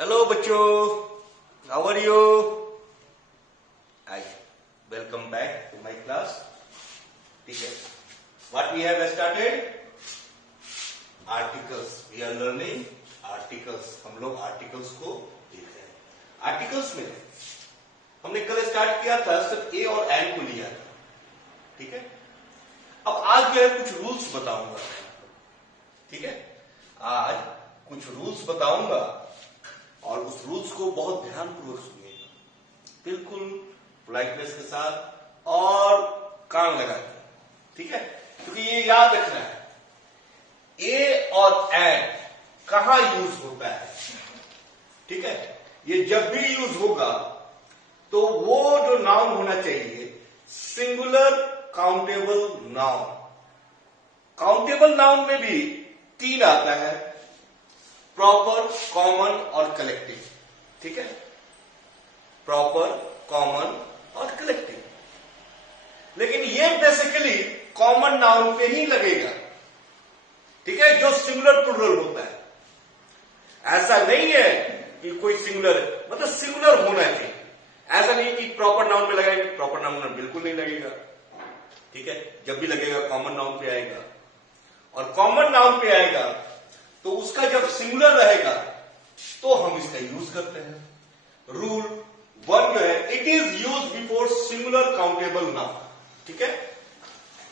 Hello बच्चों, how are you? I welcome back to my class. ठीक है, what we have started? Articles. We are learning articles. हम लोग articles को देख रहे हैं. आर्टिकल्स में हमने कल स्टार्ट किया था, सिर्फ ए और एन को लिया था. ठीक है, अब आज जो है कुछ रूल्स बताऊंगा. ठीक है, आज कुछ रूल्स बताऊंगा और उस रूल्स को बहुत ध्यानपूर्वक सुनिएगा, बिल्कुल पोलाइटनेस के साथ और कान लगा के. ठीक है, क्योंकि ये याद रखना है, ए और एन कहां यूज होता है. ठीक है, ये जब भी यूज होगा तो वो जो नाउन होना चाहिए singular countable noun. Countable noun में भी तीन आता है, प्रॉपर, कॉमन और कलेक्टिव. ठीक है, प्रॉपर, कॉमन और कलेक्टिव. लेकिन ये बेसिकली कॉमन नाउन पे ही लगेगा. ठीक है, जो सिंगुलर प्लूरल होता है. ऐसा नहीं है कि कोई सिंगुलर, मतलब सिंगुलर होना चाहिए. ऐसा नहीं कि प्रॉपर नाउन में लगाएंगे, प्रॉपर नाउन में बिल्कुल नहीं लगेगा. ठीक है, जब भी लगेगा कॉमन नाउन पे आएगा. और कॉमन नाउन पे आएगा तो उसका जब सिंगुलर रहेगा तो हम इसका यूज करते हैं. रूल 1 जो है, it is use before singular countable noun. ठीक है,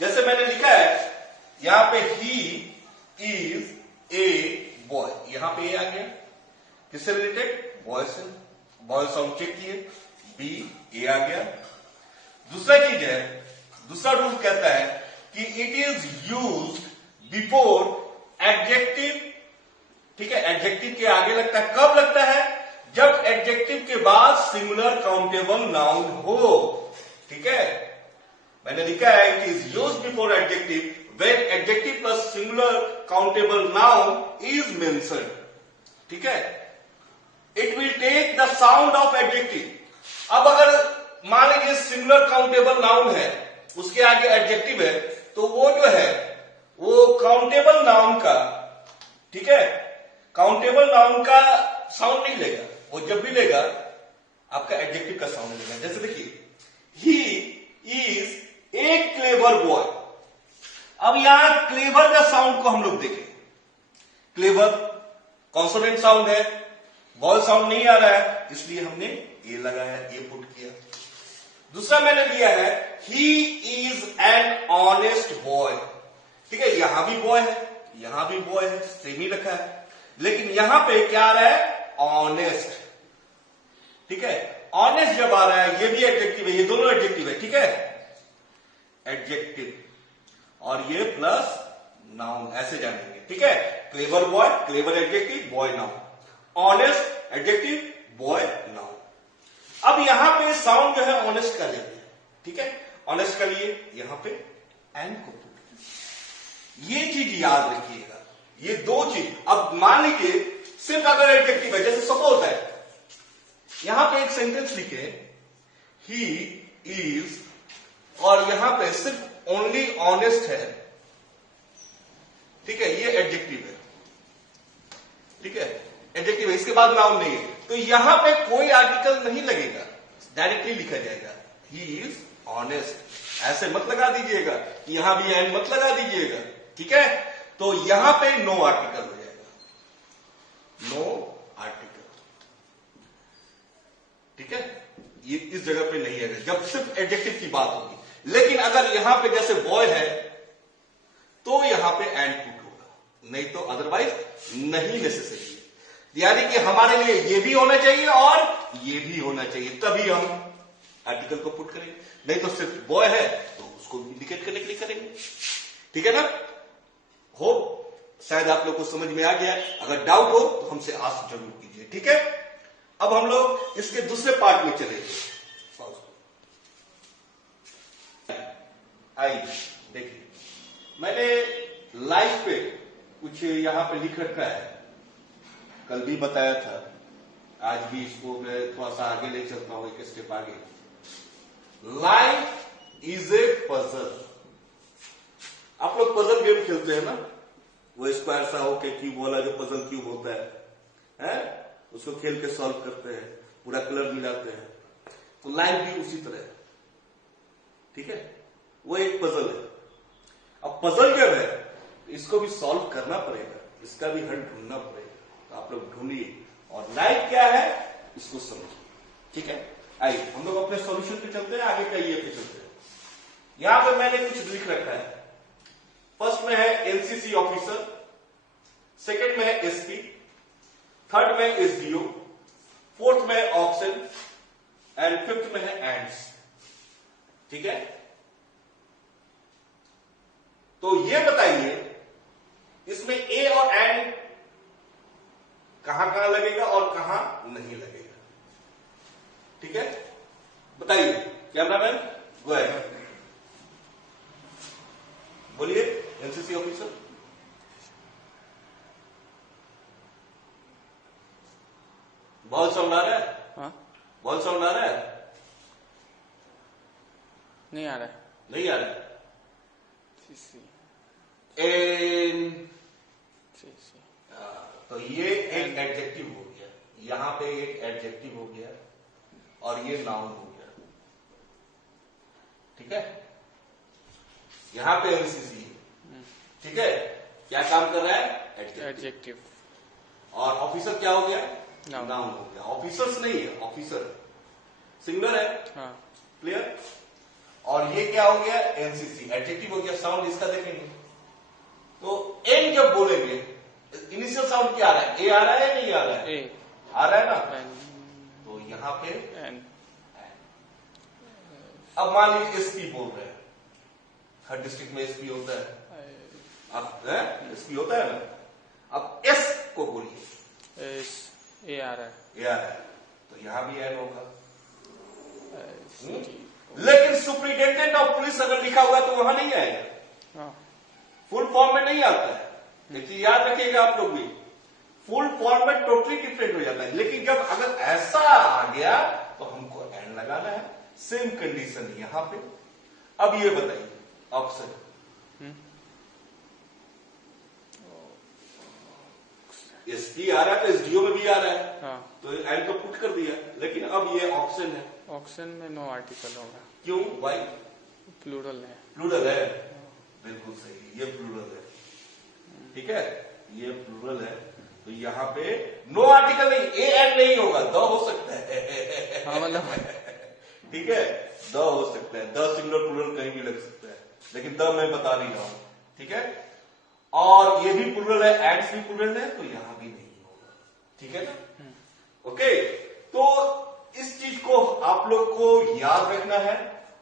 जैसे मैंने लिखा है यहां पे ही इज ए बॉय. यहां पे ए आ गया, किससे रिलेटेड? बॉय से. बॉय साउंड चेक किए, बी ए आ गया. दूसरा चीज है, दूसरा रूल कहता है कि it is use before adjective. ठीक है, एडजेक्टिव के आगे लगता है. कब लगता है? जब एडजेक्टिव के बाद सिंगुलर काउंटेबल नाउन हो. ठीक है, मैंने लिखा है it is use before adjective when adjective plus singular countable noun is mentioned. ठीक है, it will take the sound of adjective. अब अगर मान लीजिए सिंगुलर काउंटेबल नाउन है, उसके आगे एडजेक्टिव है, तो वो जो है वो काउंटेबल नाउन का, ठीक है, काउंटेबल नाउन का साउंड नहीं लेगा. वो जब भी लेगा आपका एडजेक्टिव का साउंड लेगा. जैसे देखिए, he is a clever boy. अब यहां क्लेवर का साउंड को हम लोग देखें. क्लेवर कॉन्सोनेंट साउंड है, बॉय साउंड नहीं आ रहा है, इसलिए हमने ए लगाया, ए पुट किया. दूसरा मैंने लिया है, he is an honest boy. ठीक है, यहां भी बॉय है, यहां भी बॉय है, सेम ही रखा है, लेकिन यहां पे क्या आ रहा है? ऑनेस्ट. ठीक है, ऑनेस्ट जब आ रहा है, ये भी एडजेक्टिव है, ये दोनों एडजेक्टिव है. ठीक है, एडजेक्टिव और ये प्लस नाउन, ऐसे जानेंगे. ठीक है, clever boy, clever adjective, boy noun. Honest adjective, boy noun. अब यहां पे साउंड जो है ऑनेस्ट का लेते हैं. ठीक है, ऑनेस्ट का लिए यहां पे एन को. ये चीज याद रखिएगा, ये दो चीज. अब मान लीजिए सिर्फ अगर एडजेक्टिव है, जैसे सपोज है यहां पे एक सेंटेंस लिखे, ही इज, और यहां पे सिर्फ ओनली ऑनेस्ट है. ठीक है, ये एडजेक्टिव है. ठीक है, एडजेक्टिव है, इसके बाद नाउन नहीं है, तो यहां पे कोई आर्टिकल नहीं लगेगा, डायरेक्टली लिखा जाएगा ही इज ऑनेस्ट. ऐसे मत लगा दीजिएगा, यहां भी एंड मत लगा दीजिएगा. ठीक है, तो यहां पे नो आर्टिकल हो जाएगा, नो आर्टिकल. ठीक है, ये इस जगह पे नहीं है जब सिर्फ एडजेक्टिव की बात होगी. लेकिन अगर यहां पे जैसे बॉय है तो यहां पे एंड पुट होगा, नहीं तो अदरवाइज नहीं नेसेसरी. यानी कि हमारे लिए ये भी होना चाहिए और ये भी होना चाहिए, तभी हम आर्टिकल को पुट करेंगे. नहीं तो सिर्फ बॉय है तो उसको इंडिकेट करने के लिए करेंगे. ठीक है ना? हो शायद आप लोग को समझ में आ गया. अगर डाउट हो तो हमसे आस्क जरूर कीजिए. ठीक है, अब हम लोग इसके दूसरे पार्ट में चलेंगे. आइए देखिए, मैंने लाइफ पे कुछ यहां पे लिख रखा है, कल भी बताया था, आज भी इसको मैं थोड़ा सा आगे ले चलता हूं, एक स्टेप आगे. Life is a puzzle. आप लोग पजल गेम खेलते हैं ना, वो स्क्वायर सा होके क्यूब वाला जो पजल क्यूब होता है? उसको खेल के सॉल्व करते हैं, पूरा कलर मिलाते हैं। तो लाइफ भी उसी तरह है, ठीक है, वो एक पजल है। अब पजल जब है इसको भी सॉल्व करना पड़ेगा, इसका भी हल ढूंढना पड़ेगा। तो आप लोग ढूंढिए और लाइफ क्या है इसको समझिए, ठीक है। आइए हम लोग अपने सॉल्यूशन पे चलते हैं, आगे का ये पे चलते हैं। यहां पे मैंने कुछ लिख रखा है। फर्स्ट में है एनसीसी ऑफिसर, सेकंड में है एसपी, थर्ड में एसडीओ, फोर्थ में है ऑक्सन एंड फिफ्थ में है एंड्स, ठीक है। तो ये बताइए इसमें ए और एंड कहां कहां लगेगा और कहां नहीं लगेगा, ठीक है। बताइए कैमरामैन, गो अहेड, बोलिए एनसीसी ऑफिसर। बहुत साउंड आ रहा है? हाँ, बहुत साउंड आ रहा है? नहीं आ रहा है। नहीं आ रहा है। सीसी एन, सीसी तो ये एक एडजेक्टिव हो गया, यहां पे एक एडजेक्टिव हो गया और ये नाउन हो गया, ठीक है। यहां पे एनसीसी, ठीक है, क्या काम कर रहा है? एडजेक्टिव। और ऑफिसर क्या हो गया? नाउन। नाउन हो गया। ऑफिसर्स नहीं है, ऑफिसर सिंगुलर है, हाँ, क्लियर। और ये क्या हो गया? एनसीसी, एडजेक्टिव हो गया। साउंड इसका देखेंगे तो एन जब बोलेंगे इनिशियल साउंड क्या आ रहा है? ए आ रहा है या नहीं आ रहा है? ए आ रहा है ना। एन तो यहां पे एन। अब मान लीजिए एसपी बोल रहे हैं, हर डिस्ट्रिक्ट में एसपी होता है, अब एसपी होता है ना। अब एस को बोलिए, एस ए आ रहा है। ए आ रहा है तो यहां भी एन होगा। टी। लेकिन सुप्रिटेंडेंट ऑफ पुलिस अगर लिखा हुआ है तो वहां नहीं आएगा, हाँ, फुल फॉर्म में नहीं आता है। लेकिन याद रखिएगा आप लोग भी, फुल फॉर्म में टोटली डिफरेंट हो जाता है। लेकिन जब अगर ऐसा आ गया तो हमको एंड लगाना है। सेम कंडीशन यहां पे। अब ये बताइए ऑप्शन, एसपी आ रहा है तो एसडीओ में भी आ रहा है, हाँ। तो एंड तो पुट कर दिया। लेकिन अब ये ऑप्शन है, ऑक्शन में नो आर्टिकल होगा, क्यों? वाई? प्लूरल है। प्लूरल है, बिल्कुल सही, ये प्लूरल है, ठीक है, ये प्लूरल है। तो यहाँ पे नो आर्टिकल नहीं, ए एंड नहीं होगा, द हो सकता है। हाँ, मतलब ठीक है, द हो सकता है, द सिंगुलर प्लूरल कहीं भी लग सकता है, लेकिन द मैं बता नहीं रहा हूं, ठीक है। और ये भी प्लूरल है, एंड्स भी प्लूरल है, तो यहां भी नहीं होगा, ठीक है ना। ओके, तो इस चीज को आप लोग को याद रखना है।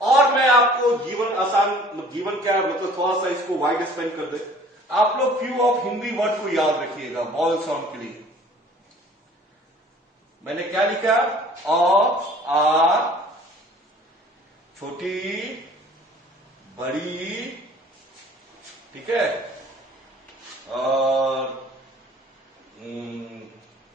और मैं आपको जीवन आसान, जीवन क्या मतलब थोड़ा सा इसको वाइड एक्सपेंड कर दे। आप लोग फ्यू ऑफ हिंदी वर्ड को याद रखिएगा वॉवल साउंड के लिए। मैंने क्या लिखा? अ, आ, छोटी, बड़ी, ठीक है, और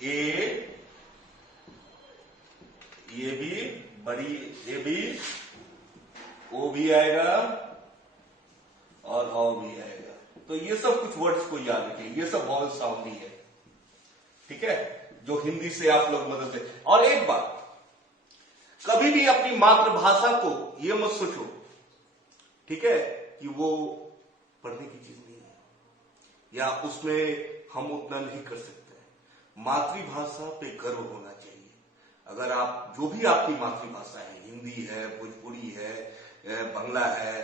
ए, ये भी बड़ी, ये भी, ओ भी आएगा और औ भी आएगा। तो ये सब कुछ वर्ड्स को याद रखिए, ये सब वॉवल साउंड ही है, ठीक है, जो हिंदी से आप लोग मदद से। और एक बात, कभी भी अपनी मातृभाषा को ये मत सोचो, ठीक है, कि वो पढ़ने की चीज नहीं है या उसमें हम उतना नहीं कर सकते हैं। मातृभाषा पे गर्व होना चाहिए। अगर आप जो भी आपकी मातृभाषा है, हिंदी है, भोजपुरी है, बांग्ला है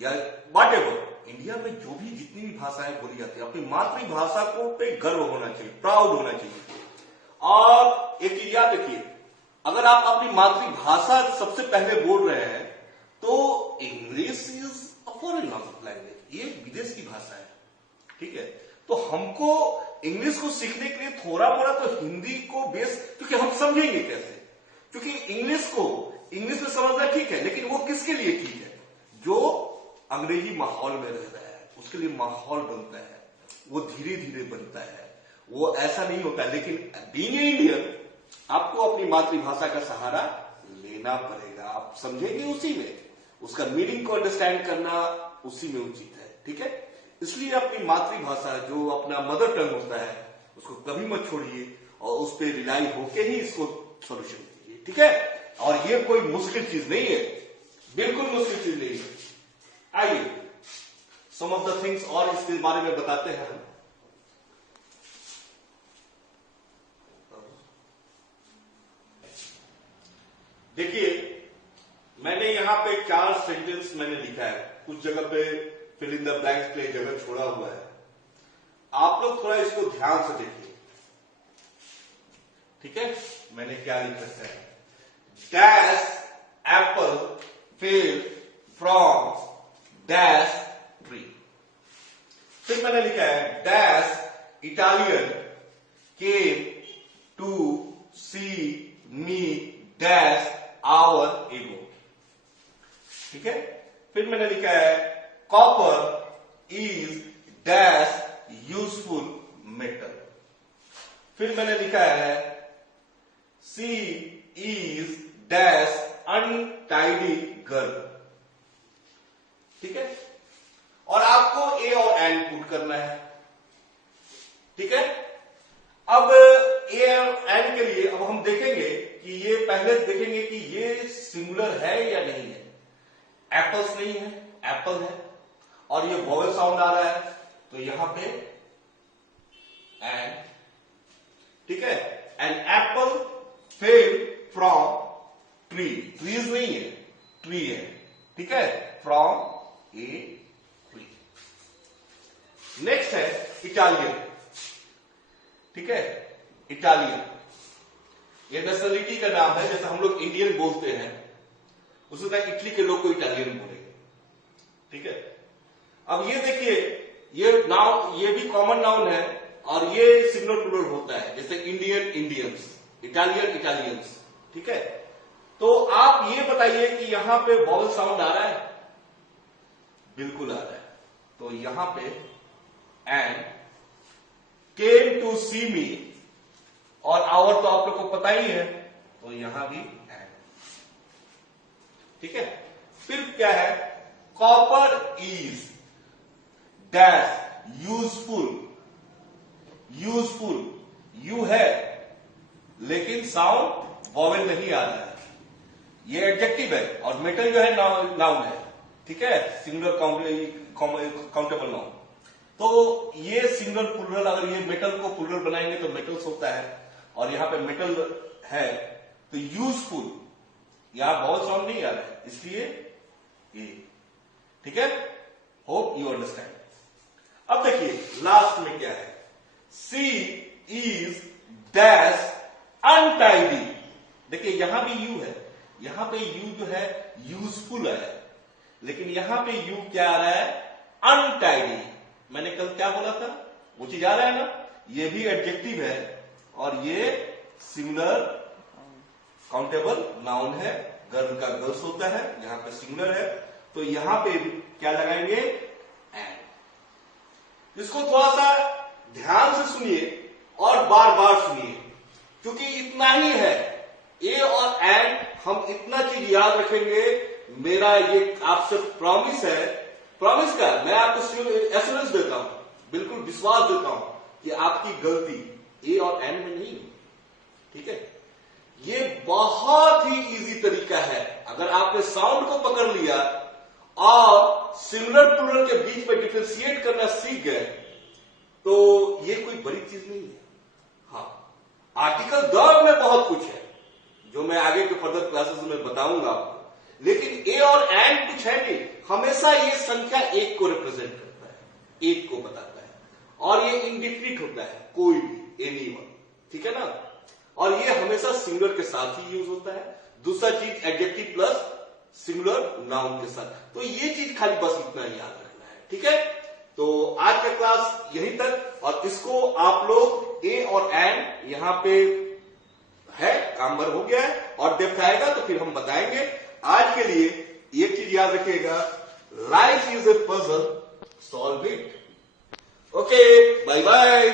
या व्हाटएवर, इंडिया में जो भी जितनी भी भाषाएं बोली जाती है, अपनी मातृभाषा को पे गर्व होना चाहिए, प्राउड होना चाहिए। और एक चीज याद रखिए, अगर आप अपनी मातृभाषा सबसे पहले बोल रहे हैं तो English is a foreign language, ये विदेश की भाषा है, ठीक है। तो हमको इंग्लिश को सीखने के लिए थोड़ा मोड़ा तो हिंदी को बेस, क्योंकि हम समझेंगे कैसे, क्योंकि इंग्लिश में समझना ठीक है, लेकिन वो किसके लिए ठीक है? जो अंग्रेजी माहौल में रह रहा है, उसके लिए माहौल बनता है, वो धीरे धीरे बनता है, वो ऐसा नहीं होता है। लेकिन बीइंग इंडियन आपको अपनी मातृभाषा का सहारा लेना पड़ेगा। आप समझेंगे उसी में, उसका मीनिंग को अंडरस्टैंड करना उसी में उचित है, ठीक है। इसलिए अपनी मातृभाषा जो अपना मदर टंग होता है उसको कभी मत छोड़िए, और उस पर रिलाई होके ही इसको सॉल्यूशन कीजिए, ठीक है। और ये कोई मुश्किल चीज नहीं है, बिल्कुल मुश्किल चीज नहीं है। आइए सम ऑफ द थिंग्स और इसके बारे में बताते हैं हम। देखिए मैंने यहां पे 4 सेंटेंस मैंने लिखा है, कुछ जगह पे फिल इन द ब्लैंक्स के लिए जगह छोड़ा हुआ है। आप लोग थोड़ा इसको ध्यान से देखिए, ठीक है। मैंने क्या लिख रखा है, dash apple fell from dash tree. फिर मैंने लिखा है dash Italian came to see me dash hour ago, ठीक है। फिर मैंने लिखा है copper is dash useful metal. फिर मैंने लिखा है she is dash untidy girl, ठीक है। और आपको ए और एन पुट करना है, ठीक है। अब ए और एन के लिए अब हम देखेंगे कि ये पहले देखेंगे कि ये सिंगुलर है या नहीं है। एप्पल्स नहीं है, एप्पल है, और ये वोवेल साउंड आ रहा है, तो यहां पे एन, ठीक है। An apple fell from tree, trees नहीं है, ट्री है, ठीक है, फ्रॉम ए ट्री। नेक्स्ट है इटालियन, ठीक है। इटालियन ये नेशनलिटी का नाम है, जैसे हम लोग इंडियन बोलते हैं उसी तरह इटली के लोग को इटालियन बोलेंगे, ठीक है। अब ये देखिए ये नाउन, ये भी कॉमन नाउन है और ये सिंगुलर प्लूरल होता है, जैसे इंडियन इंडियंस, इटालियन इटालियंस, ठीक है। तो आप ये बताइए कि यहां पे वॉवल साउंड आ रहा है, बिल्कुल आ रहा है। तो यहां पे एंड केम टू सी मी, और आवर तो आप लोग को पता ही है, तो यहां भी एंड, ठीक है। फिर क्या है, copper is dash useful, useful you है लेकिन साउंड वॉवेल नहीं आ रहा है, ये एडजेक्टिव है, और मेटल जो है नाउन है, ठीक है, सिंगुलर काउंटेबल नाउन। तो ये सिंगुलर प्लूरल, अगर ये मेटल को प्लूरल बनाएंगे तो मेटल्स होता है, और यहां पे मेटल है तो यूजफुल, यहां वॉवल साउंड नहीं आ रहा है, इसलिए ए, ठीक है। Hope you understand. अब देखिए लास्ट में क्या है, सी इज डैश अनटाइडी। देखिए यहां भी यू है, यहां पे यू जो है यूजफुल है, लेकिन यहां पे यू क्या आ रहा है, अनटाइडी। मैंने कल क्या बोला था, वो चीज आ रहा है ना, ये भी एडजेक्टिव है और ये सिंगुलर काउंटेबल नाउन है, गर्ल का गर्ल्स होता है, यहां पे सिंगुलर है, तो यहां पे क्या लगाएंगे, एंड। इसको थोड़ा सा ध्यान से सुनिए और बार बार सुनिए, क्योंकि इतना ही है, ए और एंड हम इतना चीज याद रखेंगे। मेरा ये आपसे प्रॉमिस है, प्रॉमिस का मैं आपको एश्योरेंस देता हूं, बिल्कुल विश्वास देता हूं कि आपकी गलती ए और एन में नहीं, ठीक है। ये बहुत ही इजी तरीका है, अगर आपने साउंड को पकड़ लिया और सिंगुलर प्लूरल के बीच में डिफरेंशिएट करना सीख गए तो ये कोई बड़ी चीज नहीं है। हाँ, आर्टिकल द में बहुत कुछ है जो मैं आगे के फर्दर क्लासेस में बताऊंगा आपको, लेकिन ए और एंड कुछ है नहीं, हमेशा ये संख्या एक को रिप्रेजेंट करता है, एक को बताता है, और ये इंडिफिनिट होता है, कोई भी, एनीवन, ठीक है ना। और ये हमेशा सिंगुलर के साथ ही यूज होता है। दूसरा चीज एडजेक्टिव प्लस सिंगुलर नाउन के साथ, तो ये चीज खाली बस इतना याद रखना है, ठीक है। तो आज का क्लास यहीं तक, और इसको आप लोग ए और एन यहां पे है, काम भर हो गया है, और डेप्थ आएगा तो फिर हम बताएंगे। आज के लिए एक चीज याद रखिएगा, life is a puzzle, solve it. Okay, bye bye.